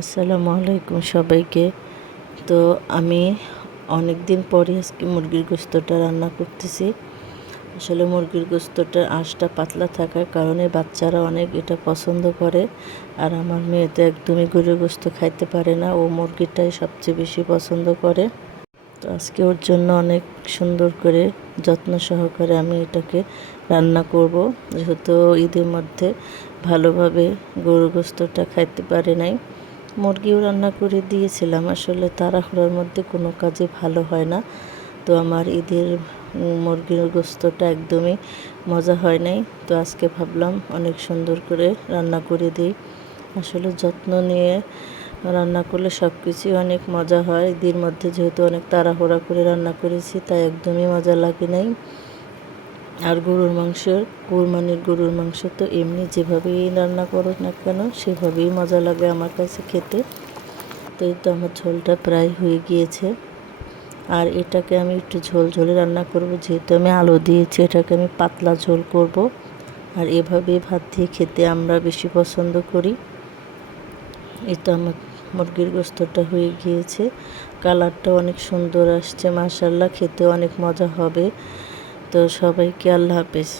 আসসালামু আলাইকুম সবাইকে। তো আমি অনেক দিন পরে আজকে মুরগির গোস্তটা রান্না করতেছি। আসলে মুরগির গোস্তটার আঁশটা পাতলা থাকার কারণে বাচ্চারা অনেক এটা পছন্দ করে আর আমার মেয়ে তো একদমই গরুর গোস্ত খাইতে পারে না, ও মুরগিটাই সবচেয়ে বেশি পছন্দ করে। তো আজকে ওর জন্য অনেক সুন্দর করে যত্ন সহকারে আমি এটাকে রান্না করব। যেহেতু ঈদের মধ্যে ভালোভাবে গরুর গোস্তটা খাইতে পারে নাই মুরগিও রান্না করে দিয়েছিলাম। আসলে তাড়াহুড়োর মধ্যে কোনো কাজে ভালো হয় না। তো আমার ঈদের মুরগির গোস্তটা একদমই মজা হয় নাই। তো আজকে ভাবলাম অনেক সুন্দর করে রান্না করে দিই। আসলে যত্ন নিয়ে রান্না করলে সব কিছুই অনেক মজা হয়। ঈদের মধ্যে যেহেতু অনেক তাড়াহুড়া করে রান্না করেছি, তাই একদমই মজা লাগে নাই। আর গরুর মাংসের, কোরবানির গরুর মাংস তো এমনি যেভাবেই রান্না করো না কেন, সেভাবেই মজা লাগে আমার কাছে খেতে। তো এই তো আমার ঝোলটা প্রায় হয়ে গিয়েছে। আর এটাকে আমি একটু ঝোল ঝোলে রান্না করব, যেহেতু আমি আলু দিয়েছি, এটাকে আমি পাতলা ঝোল করব। আর এভাবে ভাত দিয়ে খেতে আমরা বেশি পছন্দ করি। এই তো আমার মুরগির গোস্তটা হয়ে গিয়েছে। কালারটা অনেক সুন্দর আসছে মাসাল্লাহ খেতে অনেক মজা হবে। তো সবাইকে আল্লাহ হাফেজ।